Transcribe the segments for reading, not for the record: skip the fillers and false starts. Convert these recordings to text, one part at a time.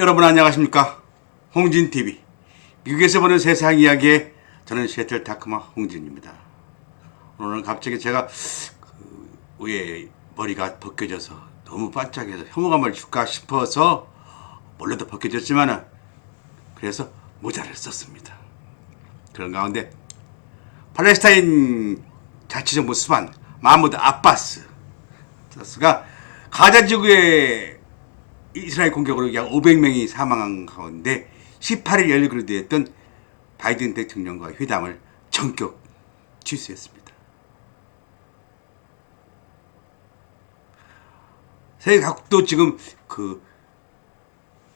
여러분 안녕하십니까? 홍진TV 미국에서 보는 세상 이야기에 저는 시애틀 타크마 홍진입니다. 오늘은 갑자기 제가 위에 머리가 벗겨져서 너무 반짝해서 혐오감을 줄까 싶어서 원래도 벗겨졌지만은 그래서 모자를 썼습니다. 그런 가운데 팔레스타인 자치정부 수반 마하무드 아바스가 가자 지구에 이스라엘 공격으로 약 500명이 사망한 가운데 18일 열리기로 되었던 바이든 대통령과 회담을 전격 취소했습니다. 세계 각국도 지금 그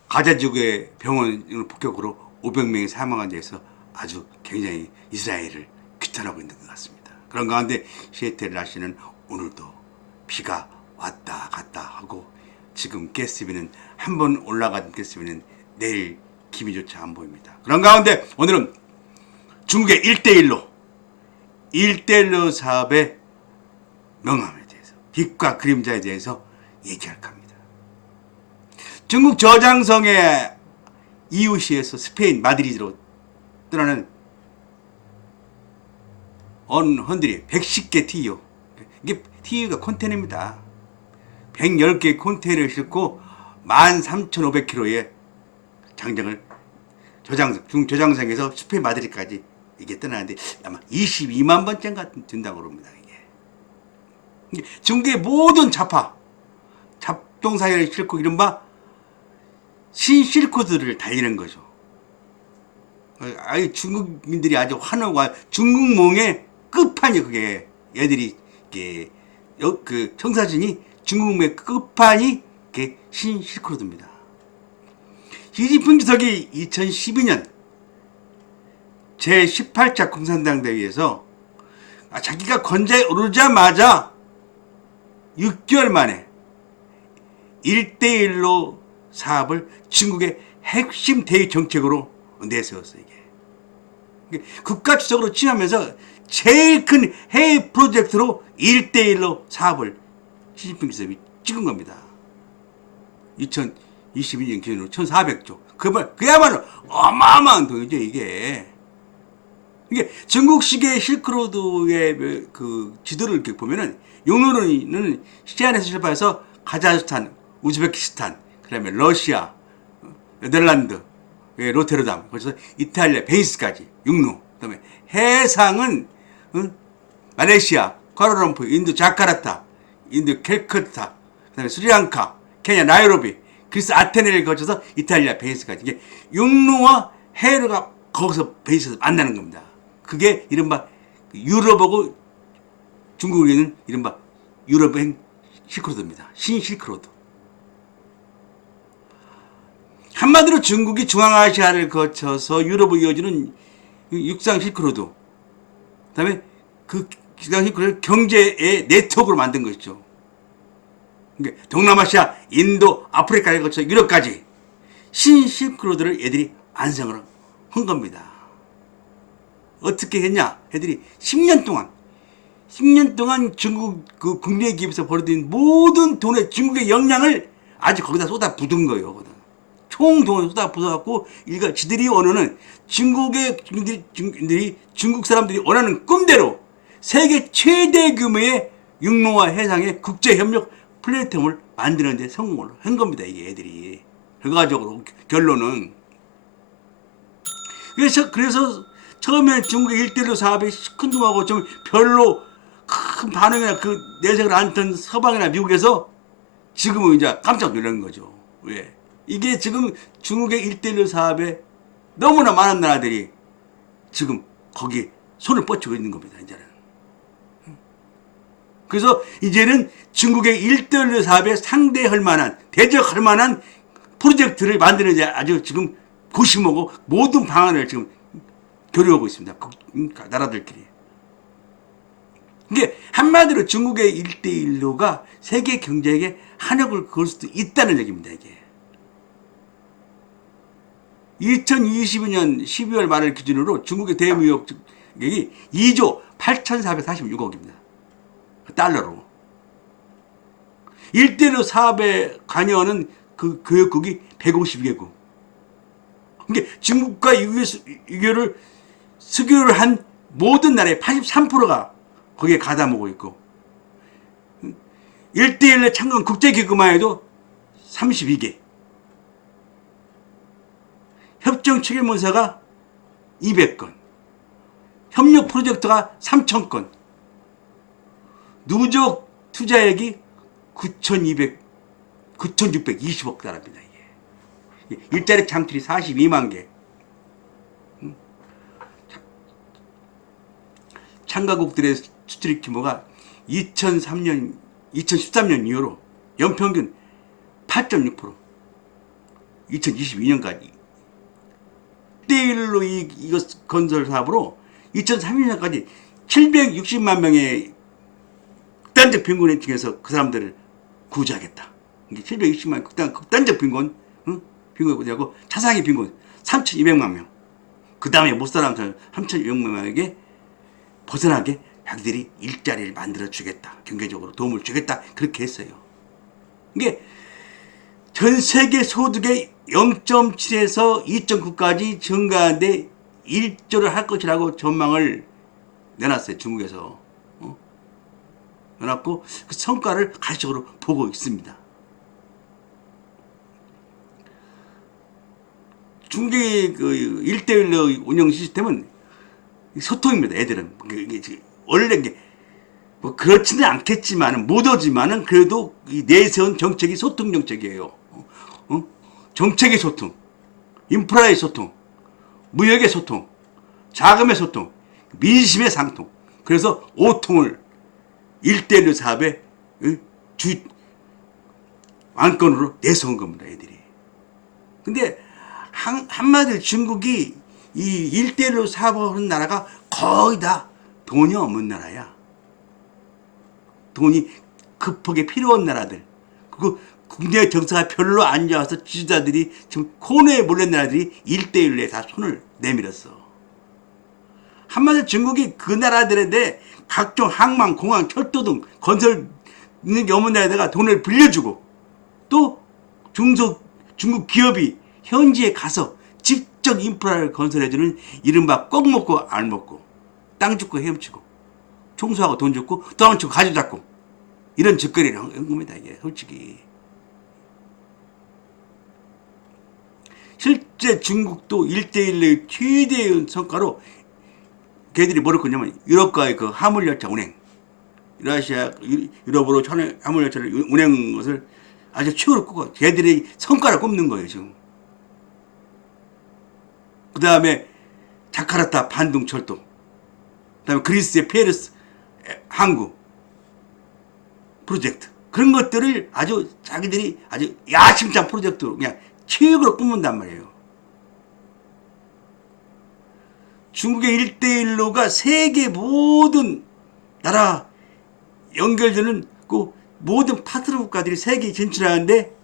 가자 지구의 병원 폭격으로 500명이 사망한 데에서 아주 굉장히 이스라엘을 규탄하고 있는 것 같습니다. 그런 가운데 시애틀 날씨는 오늘도 비가 왔다 갔다 하고 지금 가스비는 한 번 올라간 가스비는 내일 기미조차 안 보입니다. 그런 가운데 오늘은 중국의 1대1로 사업의 명암에 대해서 빛과 그림자에 대해서 얘기할 겁니다. 중국 저장성의 이웃시에서 스페인 마드리드로 떠나는 헌들이 110개 TU, 이게 TU가 컨테이너입니다. 110개 컨테이너를 싣고 13,500km의 장정을 중국 저장성에서 스페인 마드리드까지 이게 떠나는데 아마 22만 번째인가 된다고 그럽니다. 이게 중국의 모든 잡동사회를 싣고 이른바 신실코드를 달리는 거죠. 아유, 중국민들이 아주 환호고 중국몽의 끝판이 그게 얘들이 이게 그 청사진이 중국몽의 끝판이 그게 신실크로드입니다. 시진핑 주석이 2012년 제18차 공산당 대회에서 자기가 권좌에 오르자마자 6개월 만에 1대1로 사업을 중국의 핵심 대외 정책으로 내세웠어요. 이게 국가 주석으로 취임하면서 제일 큰 해외 프로젝트로 1대1로 사업을 시진핑 주석이 찍은 겁니다. 2022년 기준으로 1,400조. 그야말로 어마어마한 돈이죠, 이게. 이게 중국식의 실크로드의 그 지도를 이렇게 보면은 용로는 시안에서 출발해서 카자흐스탄, 우즈베키스탄, 그 다음에 러시아, 네덜란드, 로테르담, 그래서 이탈리아, 베니스까지 육로. 그 다음에 해상은 말레이시아, 쿠알라룸푸르, 인도 자카르타, 인도 캘커타, 그 다음에 스리랑카, 케냐 나이로비, 그리스 아테네를 거쳐서 이탈리아 베니스까지. 이게 육로와 해로가 거기서 베니스에서 만나는 겁니다. 그게 이른바 유럽하고 중국을 잇는 이른바 유럽행 실크로드입니다. 신실크로드. 한마디로 중국이 중앙아시아를 거쳐서 유럽을 이어주는 육상 실크로드. 그 다음에 그 육상 실크로드 경제의 네트워크로 만든 것이죠. 그러니까 동남아시아, 인도, 아프리카를 거쳐 유럽까지 신실크로드를 애들이 완성을 한 겁니다. 어떻게 했냐? 애들이 10년 동안 중국 그 국내 기업에서 벌어들인 모든 돈의 중국의 역량을 아주 거기다 쏟아 붓은 거예요. 거기다. 총 돈을 쏟아 붓어갖고 지들이 원하는 중국 사람들이 원하는 꿈대로 세계 최대 규모의 육로와 해상의 국제협력 플랫폼을 만드는 데 성공을 한 겁니다. 이게 애들이. 결과적으로 결론은 그래서 처음에 중국의 1대1로 사업이 시큰둥하고 좀 별로 큰 반응이나 그 내색을 안 했던 서방이나 미국에서 지금은 이제 깜짝 놀란 거죠. 왜? 이게 지금 중국의 1대1로 사업에 너무나 많은 나라들이 지금 거기 손을 뻗치고 있는 겁니다. 이제는. 그래서 이제는 중국의 1대1로 사업에 상대할 만한, 대적할 만한 프로젝트를 만드는 데 아주 지금 고심하고 모든 방안을 지금 교류하고 있습니다. 나라들끼리. 이게 한마디로 중국의 1대1로가 세계 경제에 한몫을 그을 수도 있다는 얘기입니다. 이게. 2022년 12월 말을 기준으로 중국의 대무역액이 2조 8,446억입니다. 달러로. 1대1로 사업에 관여하는 그 교역국이 152개국. 그러니까 중국과 유교를 수교를 한 모든 나라의 83%가 거기에 가다먹고 있고 1대1에 참가한 국제기구만 해도 32개, 협정 체결문서가 200건, 협력 프로젝트가 3,000건, 누적 투자액이 9,620억 달러입니다. 이게 일자리 창출이 42만 개. 참가국들의 수출입 규모가 2013년 이후로 연평균 8.6%, 2022년까지 1대1로 이거 건설 사업으로 2030년까지 760만 명의 극단적 빈곤 중에서 그 사람들을 구조하겠다. 760만 극단적 빈곤, 빈곤을 구조하고 차상위 빈곤 3,200만 명. 그 다음에 못 사는 사람 3,200만 명에게 벗어나게 자기들이 일자리를 만들어 주겠다. 경제적으로 도움을 주겠다. 그렇게 했어요. 이게 전 세계 소득의 0.7에서 2.9까지 증가하는데 1조를 할 것이라고 전망을 내놨어요. 중국에서. 내놨고 그 성과를 가시적으로 보고 있습니다. 중국의 그 1대1로 운영 시스템은 소통입니다. 애들은. 원래 뭐 그렇지는 않겠지만 못하지만은 그래도 내세운 정책이 소통 정책이에요. 정책의 소통, 인프라의 소통, 무역의 소통, 자금의 소통, 민심의 상통. 그래서 5통을 1대1 사업의 주 왕권으로 내세운 겁니다. 애들이. 근데 한마디로 중국이 이 1대1로 사업하는 나라가 거의 다 돈이 없는 나라야. 돈이 급하게 필요한 나라들. 그리고 국내 정서가 별로 안 좋아서 지도자들이 지금 코너에 몰린 나라들이 1대1에 다 손을 내밀었어. 한마디로 중국이 그 나라들에 각종 항만, 공항, 철도 등 건설 있는 게 없는 나라에다가 돈을 빌려주고 또 중국 기업이 현지에 가서 직접 인프라를 건설해주는 이른바 꼭 먹고 알 먹고 땅 줍고 헤엄치고 청소하고 돈 줬고 땅 주고 가지고 잡고 이런 짓거리를 한 겁니다. 이게 솔직히 실제 중국도 1대1의 최대의 성과로 걔들이 뭐를 했냐면 유럽과의 그 화물열차 운행, 유럽으로 화물열차를 운행 것을 아주 최고로 꼽고 걔들이 성과를 꼽는 거예요 지금. 그 다음에 자카르타 반둥철도, 그 다음에 그리스의 페르스 항구 프로젝트, 그런 것들을 아주 자기들이 아주 야심찬 프로젝트로 그냥 최고로 꼽는단 말이에요. 중국의 1대1로가 세계 모든 나라 연결되는 그 모든 파트너 국가들이 세계에 진출하는데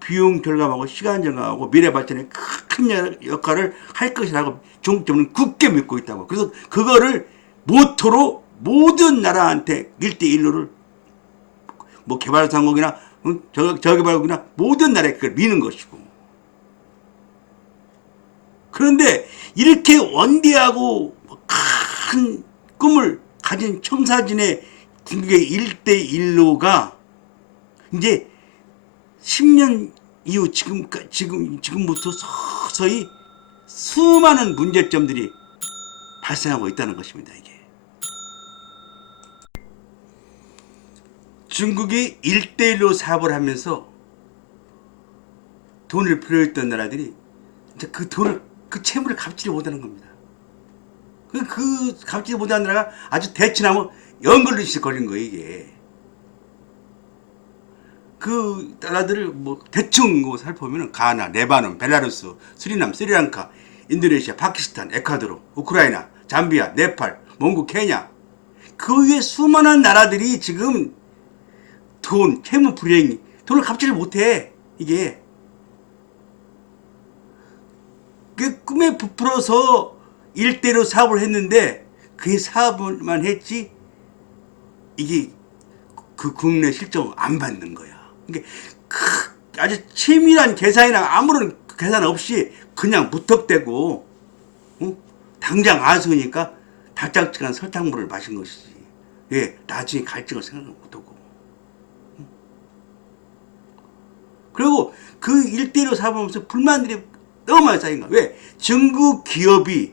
비용 절감하고 시간 절감하고 미래 발전에 큰 역할을 할 것이라고 중국정부는 굳게 믿고 있다고. 그래서 그거를 모토로 모든 나라한테 1대1로를 뭐 개발상국이나 저개발국이나 모든 나라에 그걸 미는 것이고. 그런데 이렇게 원대하고 큰 꿈을 가진 청사진의 중국의 1대1로가 이제 10년 이후 지금부터 서서히 수많은 문제점들이 발생하고 있다는 것입니다. 이게 중국이 1대1로 사업을 하면서 돈을 필요했던 나라들이 이제 그 돈을 그 채무를 갚지를 못하는 겁니다. 그 갚지 못하는 나라가 아주 대치나면 연걸리시 걸린 거예요. 이게 그 나라들을 뭐 대충 뭐 살펴보면 가나, 레바논, 벨라루스, 수리남, 스리랑카, 인도네시아, 파키스탄, 에콰도르, 우크라이나, 잠비아, 네팔, 몽고, 케냐, 그 위에 수많은 나라들이 지금 채무 불이행, 돈을 갚지를 못해. 이게 그 꿈에 부풀어서 일대로 사업을 했는데 그 사업만 했지 이게 그 국내 실적을 안 받는 거야. 그러니까 아주 치밀한 계산이나 아무런 계산 없이 그냥 무턱대고 당장 아수니까 달짝지근한 설탕물을 마신 것이지. 왜 나중에 갈증을 생각 못하고. 그리고 그 1대1로 사업하면서 불만들이 너무 많이 쌓인 거야. 왜? 중국 기업이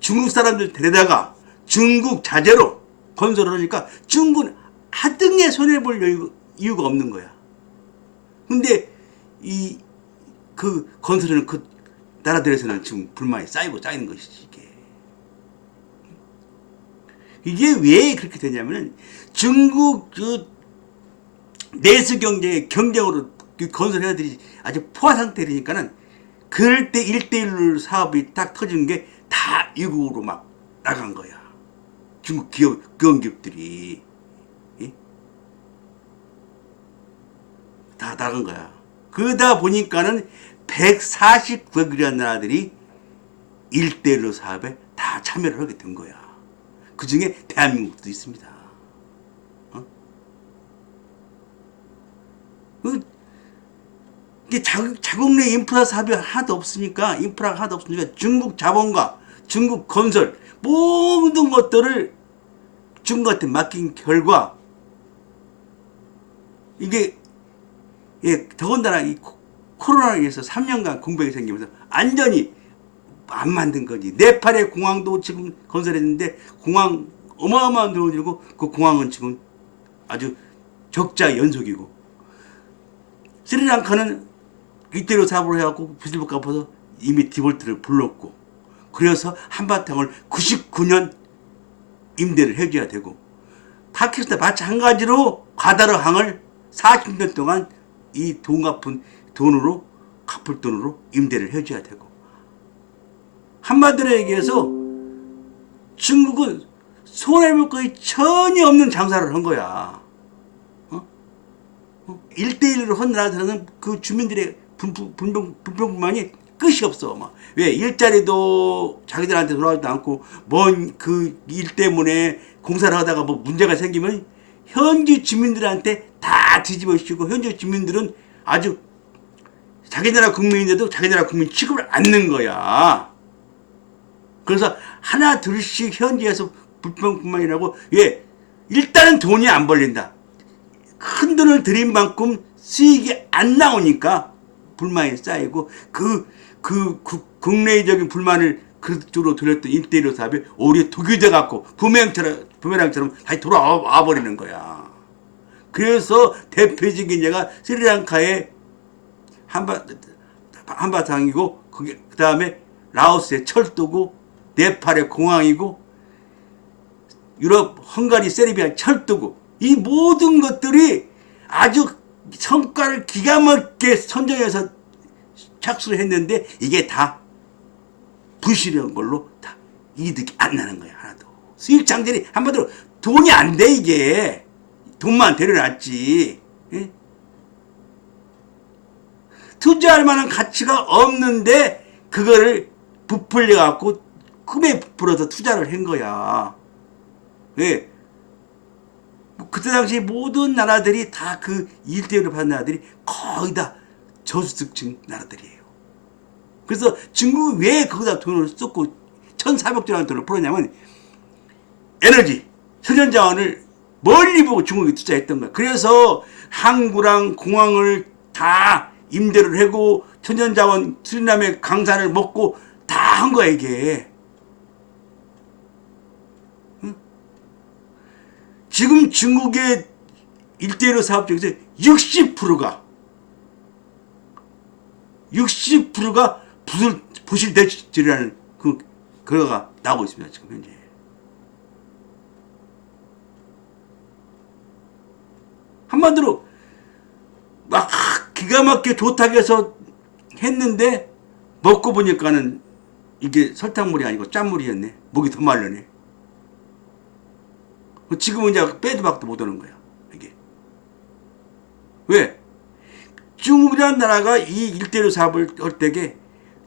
중국 사람들 데려다가 중국 자재로 건설을 하니까 중국은 하등에 손해볼 이유가 없는 거야. 근데 그 건설하는 그 나라들에서는 지금 불만이 쌓이고 쌓이는 것이지. 이게 왜 그렇게 되냐면은 중국 내수 경쟁으로 건설해야 되지 아주 포화 상태니까는 그럴 때 1대1 사업이 딱 터지는 게 다 미국으로 막 나간 거야. 중국 기업들이 다 나간 거야. 그러다 보니까는 149개국이라는 나라들이 1대1 사업에 다 참여를 하게 된 거야. 그 중에 대한민국도 있습니다. 이게 자국 내 인프라 사업이 하나도 없으니까 중국 자본과 중국 건설 모든 것들을 중국한테 맡긴 결과 이게 더군다나 이 코로나로 인해서 3년간 공백이 생기면서 완전히 안 만든 거지. 네팔의 공항도 지금 건설했는데 공항 어마어마한 돈을 들고 그 공항은 지금 아주 적자 연속이고 스리랑카는 이대로 사업을 해갖고 부실복 갚아서 이미 디볼트를 불렀고 그래서 한바탕을 99년 임대를 해줘야 되고 파키스탄 마찬가지로 과다르항을 40년 동안 이 돈 갚은 돈으로 갚을 돈으로 임대를 해줘야 되고 한마디로 얘기해서 중국은 손해볼 것이 전혀 없는 장사를 한 거야. 1대1로 한 나라에서는 그 주민들의 불평불만이 끝이 없어. 왜 일자리도 자기들한테 돌아오지도 않고 뭔 그 일 때문에 공사를 하다가 뭐 문제가 생기면 현지 주민들한테 다 뒤집어쓰고 현지 주민들은 아주 자기 나라 국민인데도 자기 나라 국민 취급을 않는 거야. 그래서 하나 둘씩 현지에서 불평불만이라고 왜 일단은 돈이 안 벌린다. 큰 돈을 들인 만큼 수익이 안 나오니까 불만이 쌓이고 국내적인 불만을 그쪽으로 돌렸던 1대1 사업이 오히려 독이 돼갖고 부메랑처럼 다시 돌아와 버리는 거야. 그래서 대표적인 예가 스리랑카의 한바탕이고 그 다음에 라오스의 철도고 네팔의 공항이고 유럽 헝가리 세르비아 철도고 이 모든 것들이 아주 성과를 기가 막히게 선정해서 착수를 했는데 이게 다 부실한 걸로 다 이득이 안 나는 거야. 하나도 수익 창출이 한마디로 돈이 안 돼. 이게 돈만 데려놨지. 예? 투자할 만한 가치가 없는데 그거를 부풀려 갖고 꿈에 부풀어서 투자를 한 거야. 왜? 그때 당시 모든 나라들이 다 그 1대1을 받은 나라들이 거의 다 저소득층 나라들이에요. 그래서 중국이 왜 거기다 돈을 쏟고 1,400조 원 돈을 풀었냐면 에너지, 천연자원을 멀리 보고 중국이 투자했던 거야. 그래서 항구랑 공항을 다 임대를 하고 천연자원 수리남의 강산을 먹고 다 한 거야 이게. 응? 지금 중국의 1대1 사업 중에서 60%가 부실 대출이라는 그거가 나오고 있습니다. 지금 현재. 한마디로 막 기가 막히게 좋다고 해서 했는데 먹고 보니까는 이게 설탕물이 아니고 짠물이었네. 목이 더 말르네. 지금은 이제 빼도 박도 못 오는 거야. 이게. 왜? 중국이라는 나라가 이 1대1 사업을 할 때게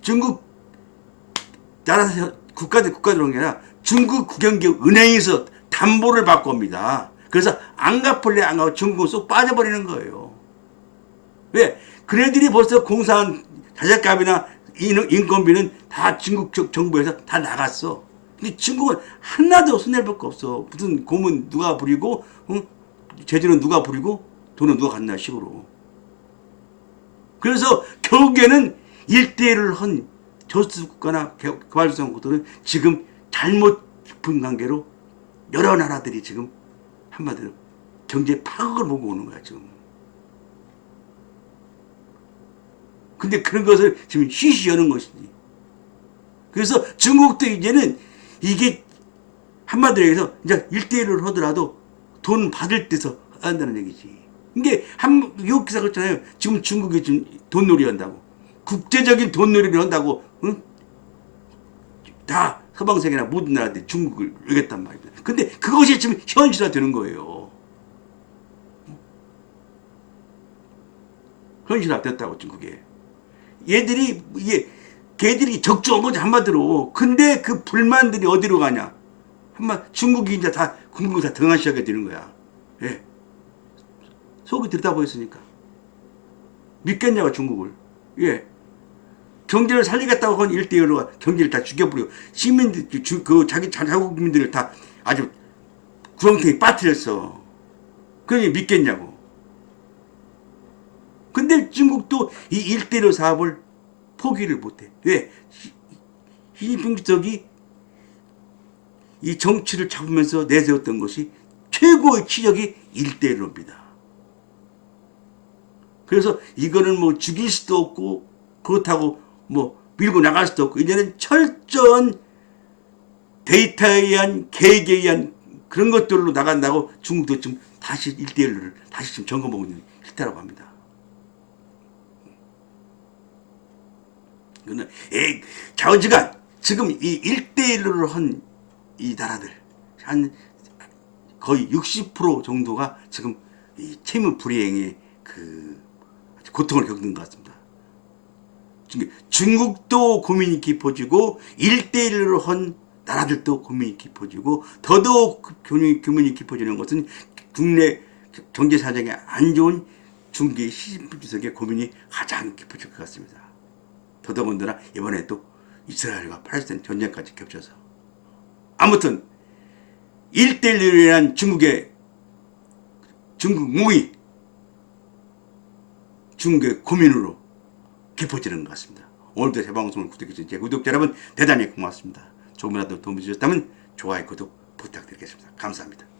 중국 나라 국가들은 게 아니라 중국 국영기업 은행에서 담보를 받고 옵니다. 그래서 안 갚을래 안 갚고 중국은 쏙 빠져버리는 거예요. 왜? 그네들이 벌써 공사한 자재값이나 인건비는 다 중국 정부에서 다 나갔어. 근데 중국은 하나도 손해볼 거 없어. 무슨 고문 누가 부리고, 응? 재주는 누가 부리고, 돈은 누가 갖나 식으로. 그래서 결국에는 일대일을 한 저수국가나 개발도상국들은 지금 잘못 깊은 관계로 여러 나라들이 지금 한마디로 경제 파국을 보고 오는 거야 지금. 근데 그런 것을 지금 쉬쉬 여는 것이지. 그래서 중국도 이제는 이게 한마디로 해서 이제 1대1을 하더라도 돈 받을 때서 한다는 얘기지. 이게 미국 기사 그렇잖아요. 지금 중국이 지금 돈놀이 한다고. 국제적인 돈놀이를 한다고. 응? 다 서방세계나 모든 나라들이 중국을 여겼단 말이야. 근데 그것이 지금 현실화 되는 거예요. 현실화 됐다고 중국에. 얘들이 이게 걔들이 적조한 거지 한마디로. 근데 그 불만들이 어디로 가냐? 중국이 이제 다 궁극을 다 등한시하게 되는 거야. 예. 속이 들여다보였으니까. 믿겠냐고 중국을. 예. 경제를 살리겠다고 한 일대일로 경제를 다 죽여버려. 시민들 그 자기 자국민들을 다 아주 구렁텅이 빠뜨렸어. 그러니 믿겠냐고. 근데 중국도 이 일대일 사업을 포기를 못해. 왜? 시진핑 주석이 이 정치를 잡으면서 내세웠던 것이 최고의 치적이 일대일로입니다. 그래서 이거는 뭐 죽일 수도 없고 그렇다고 뭐 밀고 나갈 수도 없고 이제는 철저한 데이터에 의한 계획에 의한 그런 것들로 나간다고 중국도 지금 다시 일대일로를 다시 지금 점검하고 있는 실태라고 합니다. 그러나 좌우지간 지금 이 1대1로 한 이 나라들 한 거의 60% 정도가 지금 이 채무 불이행의 그 고통을 겪는 것 같습니다. 중국도 고민이 깊어지고 1대1로 한 나라들도 고민이 깊어지고 더더욱 고민이 깊어지는 것은 국내 경제 사정에 안 좋은 중국의 시진핑 주석의 고민이 가장 깊어질 것 같습니다. 더더군다나 이번에 또 이스라엘과 팔레스타인 전쟁까지 겹쳐서 아무튼 1대1로 인한 중국 무기 중국의 고민으로 깊어지는 것 같습니다. 오늘도 제 방송을 구독해주신 제 구독자 여러분 대단히 고맙습니다. 조금이라도 도움이 주셨다면 좋아요 구독 부탁드리겠습니다. 감사합니다.